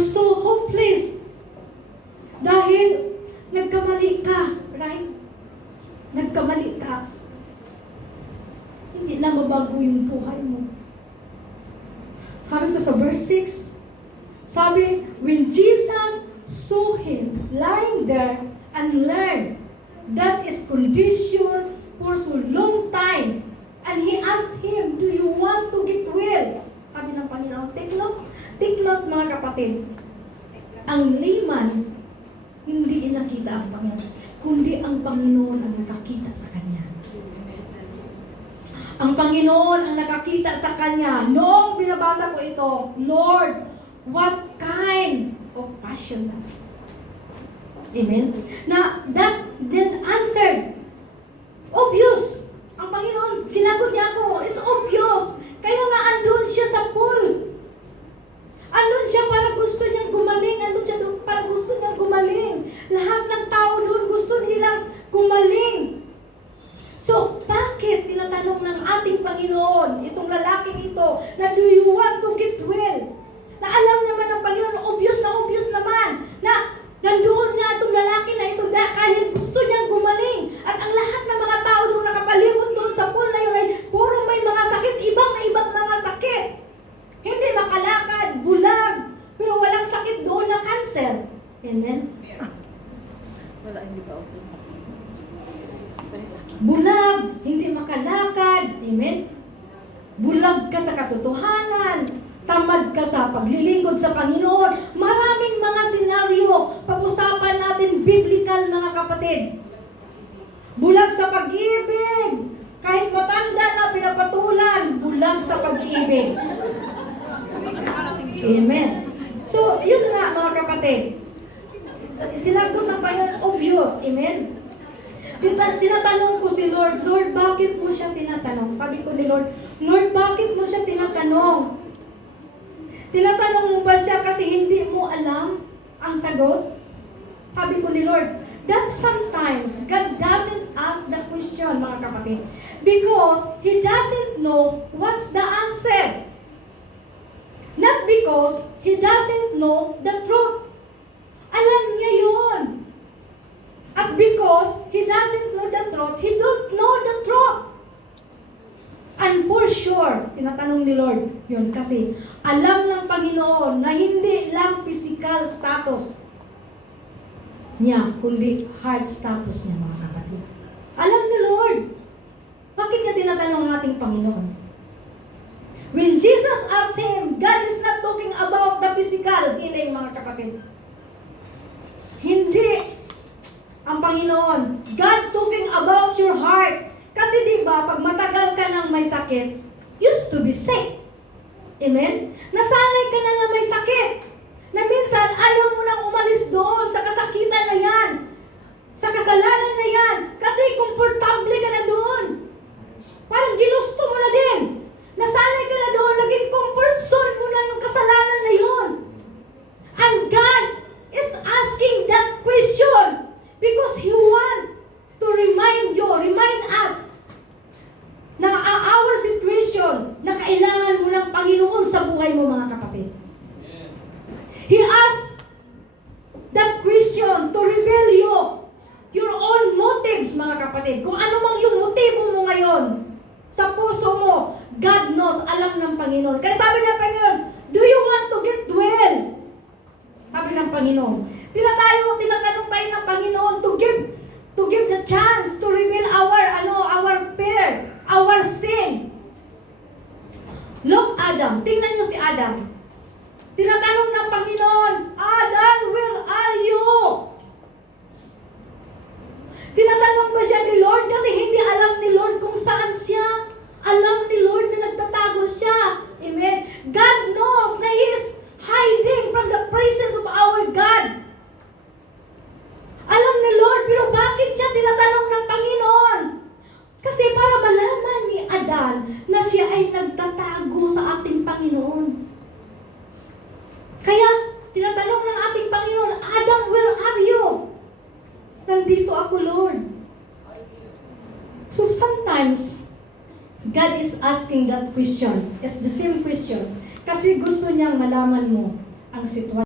You're so hopeless. Dahil nagkamali ka, right? Nagkamali ka. Hindi na mabago yung buhay mo. Sabi ko sa verse 6, sabi, when Jesus saw him lying there and learned that his condition for so long time, and he asked him, do you want to get well? Sabi ng Panginoon, take note mga kapatid, ang layman, hindi nakita ang Panginoon, kundi ang Panginoon ang nakakita sa kanya. Ang Panginoon ang nakakita sa kanya. Noong binabasa ko ito, Lord, what kind of passion that? Amen? Na, that then answered, obvious. Ang Panginoon, sinagot niya ako, it's obvious. Kaya nga andun siya sa pool. Andun siya para gusto niyang gumaling. Andun siya para gusto niyang gumaling. Lahat ng tao doon gusto nilang gumaling. So, bakit tinatanong ng ating Panginoon, itong lalaking ito, na do you want to get well? Na alam naman ng Panginoon, obvious naman, na nandoon nga itong lalaki na ito, kahit gusto niyang gumaling. At ang lahat ng mga tao doon nakapalibot doon sa pool na yun ay puro may mga sakit, ibang mga sakit. Hindi makalakad, bulag, pero walang sakit doon na cancer. Amen? Wala, hindi pa uso. Bulag, hindi makalakad. Amen? Bulag ka sa katotohanan. Tamad ka sa paglilingkod sa Panginoon. Maraming mga senaryo. Pag-usapan natin biblical, mga kapatid. Bulag sa pag-ibig. Kahit matanda na pinapatulan, bulag sa pag-ibig. Amen. So, yun nga, mga kapatid. Sinagot ng Panginoon, obvious. Amen? Tinatanong ko si Lord, Lord, bakit mo siya tinatanong? Sabi ko ni Lord, Lord, bakit mo siya tinatanong? Tinatanong mo ba siya kasi hindi mo alam ang sagot? Sabi ko ni Lord, that sometimes God doesn't ask the question, mga kapatid, because He doesn't know what's the answer. Not because He doesn't know the truth. Alam niya yun. At because He doesn't know the truth, He don't know the truth. And for sure, tinatanong ni Lord yun kasi alam ng Panginoon na hindi lang physical status niya, kundi heart status niya, mga kapatid. Alam ni Lord. Bakit niya tinatanong ang ating Panginoon? When Jesus asked Him, God is not talking about the physical healing, mga kapatid. Hindi ang Panginoon. God talking about your heart. Kasi diba, pag matagal ka nang may sakit, used to be sick. Amen? Nasanay ka na may sakit. Na minsan, ayaw mo nang umalis doon sa kasakitan na yan. Sa kasalanan na yan. Kasi komportable ka na doon. Parang ginusto mo na din. Nasanay ka na doon, naging comfort zone mo na yung kasalanan na yun. And God is asking that question. Because He wants to remind us na our situation na kailangan mo ng Panginoon sa buhay mo, mga kapatid. He asks that question to reveal your own motives, mga kapatid. Kung ano mang yung motibo mo ngayon sa puso mo, God knows, alam ng Panginoon. Kaya sabi ng Panginoon, do you want to get well? Sabi ng Panginoon. Tinatanong tayo ng Panginoon to give the chance to reveal our fear, our sin. Look, Adam. Tingnan nyo si Adam. Tinatanong ng Panginoon, Adam, where are you? Tinatanong ba siya ni Lord? Kasi hindi alam ni Lord kung saan siya. Alam ni Lord na nagtatago siya. Amen? God knows na He is hiding from the presence of our God. Alam ni Lord, pero bakit siya tinatanong ng Panginoon? Kasi para malaman ni Adan na siya ay nagtatago sa ating Panginoon. Kaya, tinatanong ng ating Panginoon, Adam, where are you? Nandito ako, Lord. So sometimes, God is asking that question. It's the same question. Kasi gusto niyang malaman mo ang sitwasyon.